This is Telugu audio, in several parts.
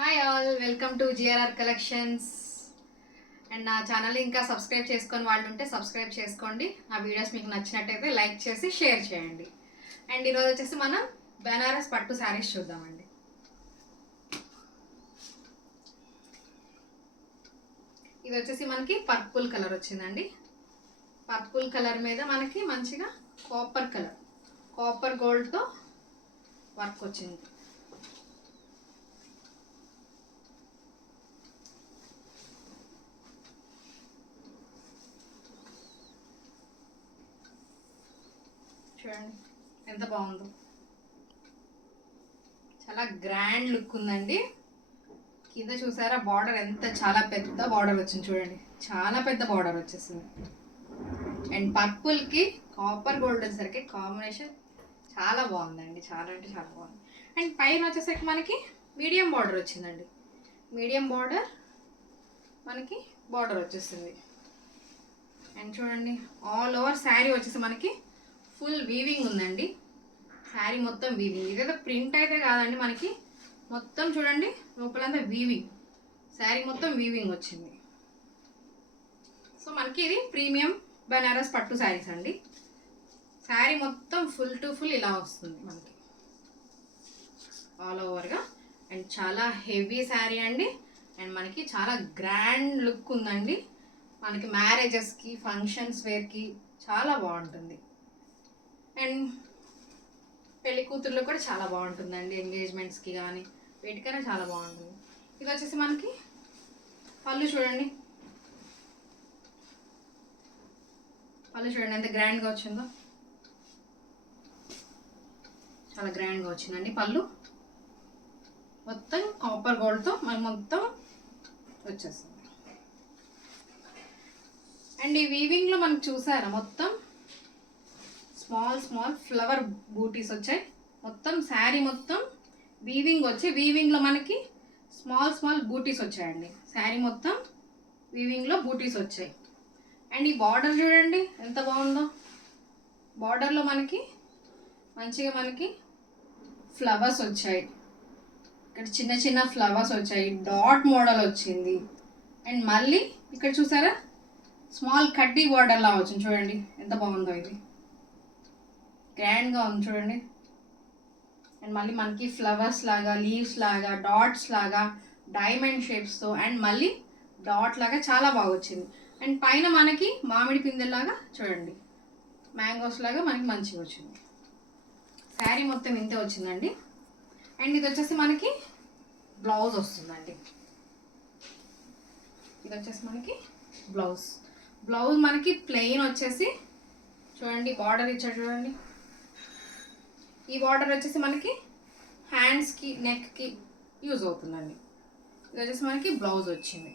Hi all, welcome to GRR collections. And నా ఛానల్ ఇంకా సబ్స్క్రైబ్ చేసుకొని వాళ్ళు ఉంటే సబ్స్క్రైబ్ చేసుకోండి. నా వీడియోస్ మీకు నచ్చినట్టయితే లైక్ చేసి షేర్ చేయండి. అండ్ ఈరోజు వచ్చేసి మనం బెనారస్ పట్టు శారీస్ చూద్దామండి. ఇది వచ్చేసి మనకి పర్పుల్ కలర్ వచ్చిందండి. పర్పుల్ కలర్ మీద మనకి మంచిగా కాపర్ గోల్డ్తో వర్క్ వచ్చింది. చూడండి ఎంత బాగుందో, చాలా గ్రాండ్ లుక్ ఉందండి. కింద చూసారా బార్డర్ చాలా పెద్ద బార్డర్ వచ్చింది. చూడండి చాలా పెద్ద బార్డర్ వచ్చేసింది. అండ్ పర్పుల్కి కాపర్ గోల్డ్ వచ్చేసరికి కాంబినేషన్ చాలా బాగుందండి. చాలా అంటే చాలా బాగుంది. అండ్ పైన వచ్చేసరికి మనకి మీడియం బార్డర్ వచ్చిందండి. మీడియం బార్డర్ మనకి బార్డర్ వచ్చేసింది. అండ్ చూడండి ఆల్ ఓవర్ శారీ వచ్చేసి మనకి ఫుల్ వీవింగ్ ఉందండి. శారీ మొత్తం వీవింగ్. ఇదైతే ప్రింట్ అయితే కాదండి, మనకి మొత్తం చూడండి లోపలంతా వీవింగ్. శారీ మొత్తం వీవింగ్ వచ్చింది. సో మనకి ఇది ప్రీమియం బనారస్ పట్టు శారీస్ అండి. శారీ మొత్తం ఫుల్ టు ఫుల్ ఇలా వస్తుంది మనకి ఆల్ ఓవర్గా. అండ్ చాలా హెవీ శారీ అండి. అండ్ మనకి చాలా గ్రాండ్ లుక్ ఉందండి. మనకి మ్యారేజెస్కి, ఫంక్షన్స్ వేర్కి చాలా బాగుంటుంది. అండ్ పెళ్లి కూతుర్లో కూడా చాలా బాగుంటుందండి. ఎంగేజ్మెంట్స్కి కానీ వీటికైనా చాలా బాగుంటుంది. ఇది వచ్చేసి మనకి పళ్ళు చూడండి. పళ్ళు చూడండి ఎంత గ్రాండ్గా వచ్చిందో. చాలా గ్రాండ్గా వచ్చిందండి పళ్ళు. మొత్తం కాపర్ గోల్డ్తో మనకి మొత్తం వచ్చేస్తుంది. అండ్ ఈ వీవింగ్లో మనకు చూసారా మొత్తం స్మాల్ ఫ్లవర్ బూటీస్ వచ్చాయి. మొత్తం శారీ మొత్తం వీవింగ్ వచ్చి వీవింగ్లో మనకి స్మాల్ బూటీస్ వచ్చాయండి. శారీ మొత్తం వీవింగ్లో బూటీస్ వచ్చాయి. అండ్ ఈ బార్డర్ చూడండి ఎంత బాగుందో. బార్డర్లో మనకి మంచిగా మనకి ఫ్లవర్స్ వచ్చాయి. ఇక్కడ చిన్న ఫ్లవర్స్ వచ్చాయి. డాట్ మోడల్ వచ్చింది. అండ్ మళ్ళీ ఇక్కడ చూసారా స్మాల్ కడ్డీ బార్డర్ లా వచ్చింది. చూడండి ఎంత బాగుందో. ఇది గ్రాండ్గా ఉంది చూడండి. అండ్ మళ్ళీ మనకి ఫ్లవర్స్ లాగా, లీవ్స్ లాగా, డాట్స్ లాగా, డైమండ్ షేప్స్తో అండ్ మళ్ళీ డాట్ లాగా చాలా బాగా వచ్చింది. అండ్ పైన మనకి మామిడి పిందెల్లాగా చూడండి మ్యాంగోస్ లాగా మనకి మంచిగా వచ్చింది. శారీ మొత్తం ఇంతే వచ్చిందండి. అండ్ ఇది వచ్చేసి మనకి బ్లౌజ్ వస్తుందండి. ఇది వచ్చేసి మనకి బ్లౌజ్ మనకి ప్లెయిన్ వచ్చేసి చూడండి బార్డర్ ఇచ్చాడు చూడండి. ఈ బార్డర్ వచ్చేసి మనకి హ్యాండ్స్కి, నెక్కి యూజ్ అవుతుందండి. ఇది వచ్చేసి మనకి బ్లౌజ్ వచ్చింది.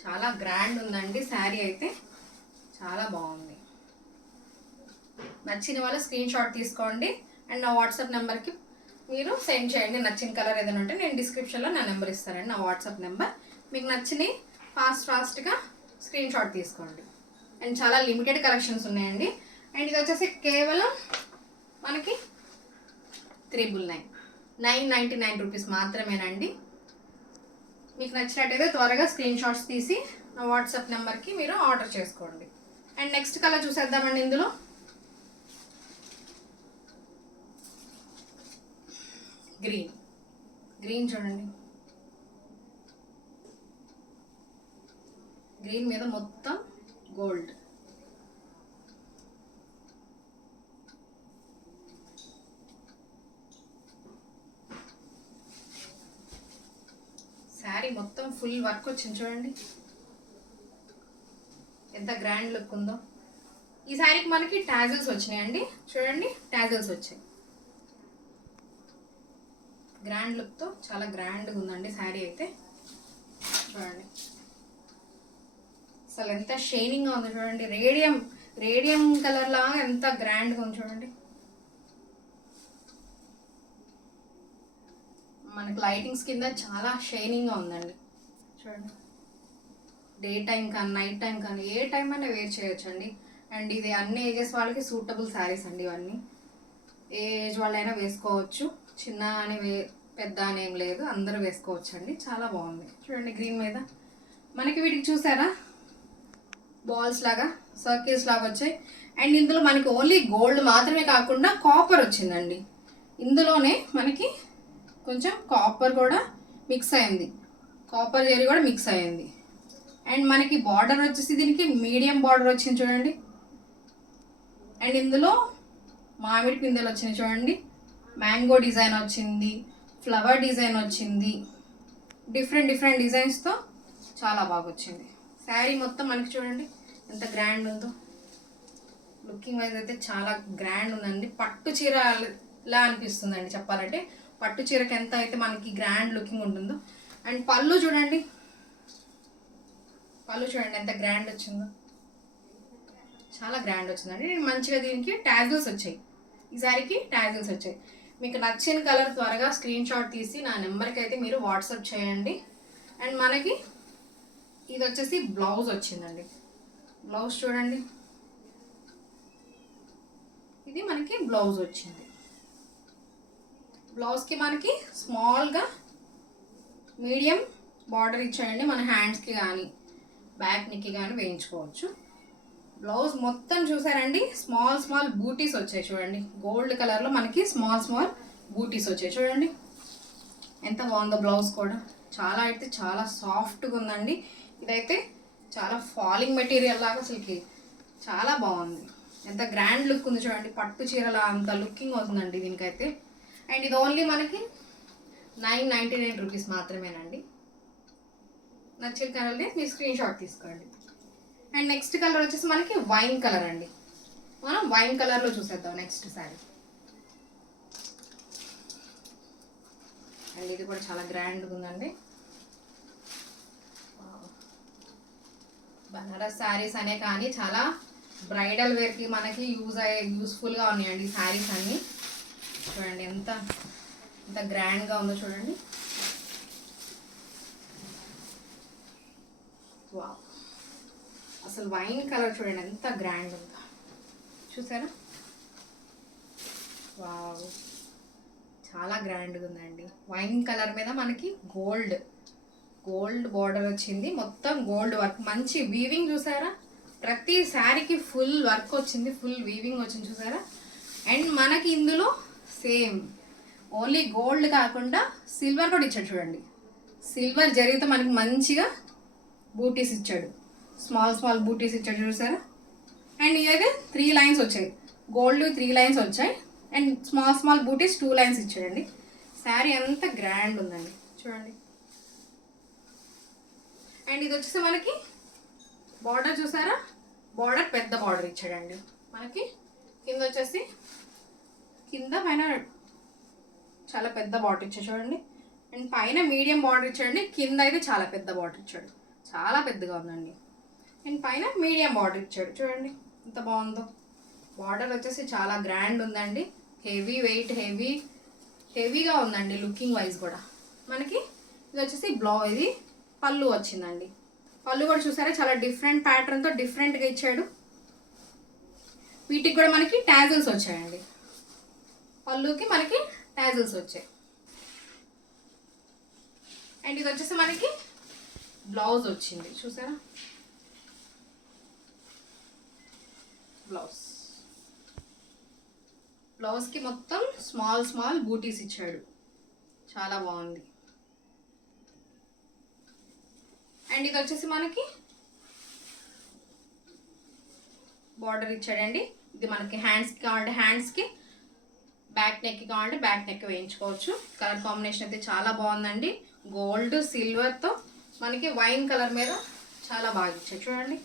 చాలా గ్రాండ్ ఉందండి శారీ అయితే. చాలా బాగుంది. నచ్చిన వాళ్ళు స్క్రీన్ షాట్ తీసుకోండి. అండ్ నా వాట్సాప్ నెంబర్కి మీరు సెండ్ చేయండి. నచ్చిన కలర్ ఏదైనా ఉంటే నేను డిస్క్రిప్షన్లో నా నెంబర్ ఇస్తానండి, నా వాట్సాప్ నెంబర్. మీకు నచ్చినవి ఫాస్ట్గా స్క్రీన్ షాట్ తీసుకోండి. అండ్ చాలా లిమిటెడ్ కలెక్షన్స్ ఉన్నాయండి. అండ్ ఇది వచ్చేసి కేవలం మనకి 999 రూపీస్ మాత్రమేనండి. మీకు నచ్చినట్టయితే త్వరగా స్క్రీన్ షాట్స్ తీసి నా వాట్సాప్ నెంబర్కి మీరు ఆర్డర్ చేసుకోండి. అండ్ నెక్స్ట్ కలర్ చూసేద్దామండి. ఇందులో గ్రీన్ చూడండి. గ్రీన్ మీద మొత్తం గోల్డ్. శారీ మొత్తం ఫుల్ వర్క్ వచ్చింది చూడండి ఎంత గ్రాండ్ లుక్ ఉందో. ఈ శారీకి మనకి టాజల్స్ వచ్చినాయండి. చూడండి టాజల్స్ వచ్చాయి. గ్రాండ్ లుక్తో చాలా గ్రాండ్గా ఉందండి శారీ అయితే. చూడండి అసలు ఎంత షైనింగ్గా ఉంది చూడండి. రేడియం కలర్ లాగా ఎంత గ్రాండ్గా ఉంది చూడండి. మనకి లైటింగ్స్ కింద చాలా షైనింగ్గా ఉందండి. చూడండి డే టైం కానీ నైట్ టైం కానీ ఏ టైం అయినా వేర్ చేయొచ్చు అండి. అండ్ ఇది అన్ని ఏజెస్ వాళ్ళకి సూటబుల్ శారీస్ అండి. ఇవన్నీ ఏ ఏజ్ వాళ్ళైనా వేసుకోవచ్చు. చిన్న అని పెద్ద అనేం లేదు, అందరూ వేసుకోవచ్చండి. చాలా బాగుంది చూడండి గ్రీన్ మీద. మనకి వీటికి చూసారా బాల్స్ లాగా సర్కిల్స్ లాగా వచ్చాయి. అండ్ ఇందులో మనకి ఓన్లీ గోల్డ్ మాత్రమే కాకుండా కాపర్ వచ్చిందండి. ఇందులోనే మనకి కొంచెం కాపర్ కూడా మిక్స్ అయింది, కాపర్ జరీ కూడా మిక్స్ అయింది. అండ్ మనకి బార్డర్ వచ్చేసి దీనికి మీడియం బార్డర్ వచ్చింది చూడండి. అండ్ ఇందులో మామిడి పిందెలు వచ్చినాయి చూడండి, మ్యాంగో డిజైన్ వచ్చింది, ఫ్లవర్ డిజైన్ వచ్చింది, డిఫరెంట్ డిఫరెంట్ డిజైన్స్తో చాలా బాగా వచ్చింది. శారీ మొత్తం మనకి చూడండి ఎంత గ్రాండ్ ఉందో. లుకింగ్ వైజ్ అయితే చాలా గ్రాండ్ ఉందండి. పట్టు చీరలా అనిపిస్తుందండి చెప్పాలంటే. పట్టు చీరకి ఎంత అయితే మనకి గ్రాండ్ లుకింగ్ ఉంటుందో. అండ్ పళ్ళు చూడండి, పళ్ళు చూడండి ఎంత గ్రాండ్ వచ్చిందో, చాలా గ్రాండ్ వచ్చిందండి. మంచిగా దీనికి ట్యాజిల్స్ వచ్చాయి, ఈ సారీకి ట్యాజిల్స్ వచ్చాయి. మీకు నచ్చిన కలర్ త్వరగా స్క్రీన్ షాట్ తీసి నా నెంబర్కి అయితే మీరు వాట్సాప్ చేయండి. అండ్ మనకి ఇది వచ్చేసి బ్లౌజ్ వచ్చిందండి. బ్లౌజ్ చూడండి, ఇది మనకి బ్లౌజ్ వచ్చింది. బ్లౌజ్కి మనకి స్మాల్గా మీడియం బార్డర్ ఇచ్చాయండి. మన హ్యాండ్స్కి కానీ బ్యాక్ నెక్కి కానీ వేయించుకోవచ్చు. బ్లౌజ్ మొత్తం చూసారండి స్మాల్ స్మాల్ బూటీస్ వచ్చాయి చూడండి. గోల్డ్ కలర్లో మనకి స్మాల్ స్మాల్ బూటీస్ వచ్చాయి చూడండి. ఎంత బాగుందో బ్లౌజ్ కూడా. చాలా అయితే చాలా సాఫ్ట్గా ఉందండి. ఇదైతే చాలా ఫాలింగ్ మెటీరియల్ లాగా అసలుకి చాలా బాగుంది. ఎంత గ్రాండ్ లుక్ ఉంది చూడండి. పట్టు చీరల అంత లుకింగ్ అవుతుందండి దీనికైతే. అండ్ ఇది ఓన్లీ మనకి 999 రూపీస్ మాత్రమేనండి. నచ్చిన కలర్ని మీరు స్క్రీన్ షాట్ తీసుకోండి. అండ్ నెక్స్ట్ కలర్ వచ్చేసి మనకి వైన్ కలర్ అండి. మనం వైన్ కలర్లో చూసేద్దాం నెక్స్ట్ శారీ. అండ్ ఇది కూడా చాలా గ్రాండ్గా ఉందండి. బనారస్ శారీస్ అనే కానీ చాలా బ్రైడల్ వేర్కి మనకి యూస్ఫుల్గా ఉన్నాయండి ఈ శారీస్ అన్నీ. చూడండి ఎంత ఎంత గ్రాండ్గా ఉందో చూడండి. వావ్, అసలు వైన్ కలర్ చూడండి ఎంత గ్రాండ్ ఉందో చూసారా. వావ్, చాలా గ్రాండ్గా ఉందండి. వైన్ కలర్ మీద మనకి గోల్డ్ బార్డర్ వచ్చింది. మొత్తం గోల్డ్ వర్క్, మంచి వీవింగ్ చూసారా. ప్రతి శారీకి ఫుల్ వర్క్ వచ్చింది, ఫుల్ వీవింగ్ వచ్చింది చూసారా. అండ్ మనకి ఇందులో సేమ్ ఓన్లీ గోల్డ్ కాకుండా సిల్వర్ కూడా ఇచ్చాడు చూడండి. సిల్వర్ జరిగితే మనకి మంచిగా బూటీస్ ఇచ్చాడు, స్మాల్ స్మాల్ బూటీస్ ఇచ్చాడు చూసారా. అండ్ ఇదైతే 3 లైన్స్ వచ్చాయి, గోల్డ్ 3 లైన్స్ వచ్చాయి. అండ్ స్మాల్ స్మాల్ బూటీస్ 2 లైన్స్ ఇచ్చాడండి. శారీ ఎంత గ్రాండ్ ఉందండి చూడండి. అండ్ ఇది వచ్చేసి మనకి బార్డర్ చూసారా, బార్డర్ పెద్ద బార్డర్ ఇచ్చాడండి మనకి. కింద వచ్చేసి కింద పైన చాలా పెద్ద బార్డర్ ఇచ్చాడు చూడండి. అండ్ పైన మీడియం బార్డర్ ఇచ్చాడండి, కింద అయితే చాలా పెద్ద బార్డర్ ఇచ్చాడు, చాలా పెద్దగా ఉందండి. అండ్ పైన మీడియం బార్డర్ ఇచ్చాడు చూడండి ఎంత బాగుందో. బార్డర్ వచ్చేసి చాలా గ్రాండ్ ఉందండి. హెవీ వెయిట్, హెవీగా ఉందండి లుకింగ్ వైజ్ కూడా. మనకి ఇది వచ్చేసి ఇది పళ్ళు వచ్చిందండి. పళ్ళు కూడా చూసారా చాలా డిఫరెంట్ ప్యాటర్న్తో డిఫరెంట్గా ఇచ్చాడు. వీటికి కూడా మనకి టాజిల్స్ వచ్చాయండి. పళ్ళుకి మనకి టాజిల్స్ వచ్చాయి. అండ్ ఇది వచ్చేసి మనకి బ్లౌజ్ వచ్చింది చూసారా. బ్లౌజ్కి మొత్తం స్మాల్ స్మాల్ బూటీస్ ఇచ్చాడు, చాలా బాగుంది. అండ్ ఇది వచ్చేసి మనకి బార్డర్ ఇచ్చాడండి. ఇది మనకి హ్యాండ్స్కి కావాలంటే హ్యాండ్స్కి, బ్యాక్ నెక్కి కావాలంటే బ్యాక్ నెక్ వేయించుకోవచ్చు. కలర్ కాంబినేషన్ అయితే చాలా బాగుందండి. గోల్డ్ సిల్వర్తో మనకి వైన్ కలర్ మీద చాలా బాగా ఇచ్చాడు చూడండి.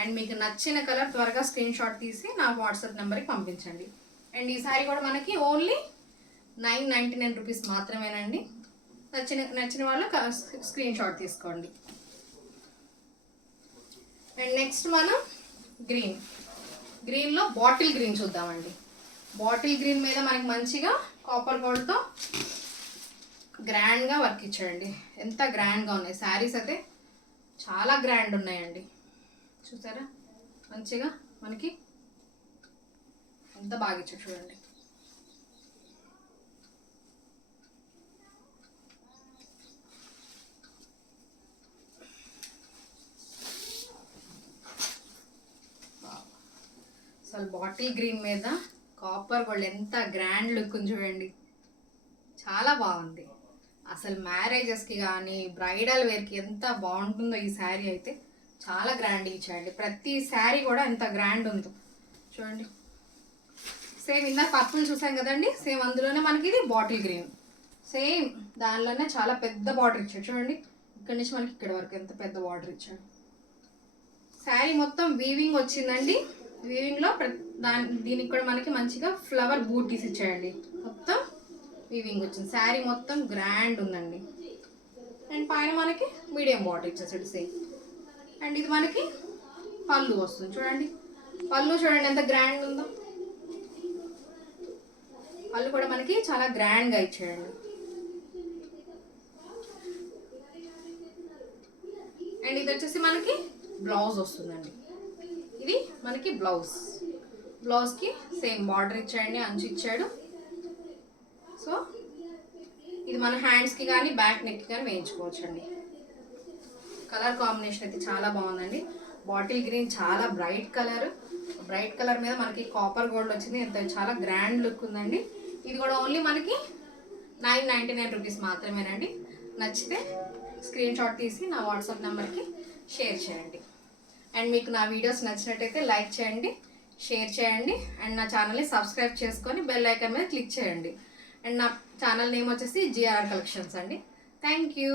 అండ్ మీకు నచ్చిన కలర్ త్వరగా స్క్రీన్ షాట్ తీసి నా వాట్సాప్ నెంబర్కి పంపించండి. అండ్ ఈ సారీ కూడా మనకి ఓన్లీ 999 రూపీస్ మాత్రమేనండి. నచ్చిన వాళ్ళు స్క్రీన్ షాట్ తీసుకోండి. అండ్ నెక్స్ట్ మనం గ్రీన్లో బాటిల్ గ్రీన్ చూద్దామండి. బాటిల్ గ్రీన్ మీద మనకి మంచిగా కాపర్ గోల్డ్తో గ్రాండ్గా వర్క్ ఇచ్చాడండి. ఎంత గ్రాండ్గా ఉన్నాయి శారీస్ అయితే, చాలా గ్రాండ్ ఉన్నాయండి చూసారా. మంచిగా మనకి ఎంత బాగా ఇచ్చాడు చూడండి. అసలు బాటిల్ గ్రీన్ మీద కాపర్ గోల్డ్ ఎంత గ్రాండ్ లుక్ ఉంది చూడండి, చాలా బాగుంది. అసలు మ్యారేజెస్కి కానీ బ్రైడల్ వేర్కి ఎంత బాగుంటుందో ఈ శారీ అయితే. చాలా గ్రాండ్ ఇచ్చాయండి, ప్రతి శారీ కూడా ఎంత గ్రాండ్ ఉందో చూడండి. సేమ్ ఇందాక పర్పుల్ చూసాం కదండి, సేమ్ అందులోనే మనకి ఇది బాటిల్ గ్రీన్, సేమ్ దానిలోనే చాలా పెద్ద బార్డర్ ఇచ్చాడు చూడండి. ఇక్కడ నుంచి మనకి ఇక్కడ వరకు ఎంత పెద్ద బార్డర్ ఇచ్చాడు. శారీ మొత్తం వీవింగ్ వచ్చిందండి. వీవింగ్లో దీనికి కూడా మనకి మంచిగా ఫ్లవర్ బూటీస్ ఇచ్చాయండి. మొత్తం వీవింగ్ వచ్చింది. శారీ మొత్తం గ్రాండ్ ఉందండి. అండ్ పైన మనకి మీడియం బార్డర్ ఇచ్చేసాడు సేమ్. అండ్ ఇది మనకి పళ్ళు వస్తుంది చూడండి. పళ్ళు చూడండి ఎంత గ్రాండ్ ఉందో. పళ్ళు కూడా మనకి చాలా గ్రాండ్గా ఇచ్చాడండి. అండ్ ఇది వచ్చేసి మనకి బ్లౌజ్ వస్తుందండి. ఇది మనకి బ్లౌజ్కి సేమ్ బార్డర్ ఇచ్చాడండి, అంచు ఇచ్చాడు. సో ఇది మన హ్యాండ్స్కి కానీ బ్యాక్ నెక్కి కానీ వేయించుకోవచ్చు అండి. కలర్ కాంబినేషన్ అయితే చాలా బాగుందండి. బాటిల్ గ్రీన్ చాలా బ్రైట్ కలర్ మీద మనకి కాపర్ గోల్డ్ వచ్చింది. ఎంత చాలా గ్రాండ్ లుక్ ఉందండి. ఇది కూడా ఓన్లీ మనకి 999 రూపీస్ మాత్రమేనండి. నచ్చితే స్క్రీన్ షాట్ తీసి నా వాట్సాప్ నెంబర్కి షేర్ చేయండి. అండ్ మీకు నా వీడియోస్ నచ్చినట్టయితే లైక్ చేయండి, షేర్ చేయండి. అండ్ నా ఛానల్ని సబ్స్క్రైబ్ చేసుకొని బెల్ ఐకాన్ మీద క్లిక్ చేయండి. అండ్ నా ఛానల్ నేమ్ వచ్చేసి GRR కలెక్షన్స్ అండి. Thank you.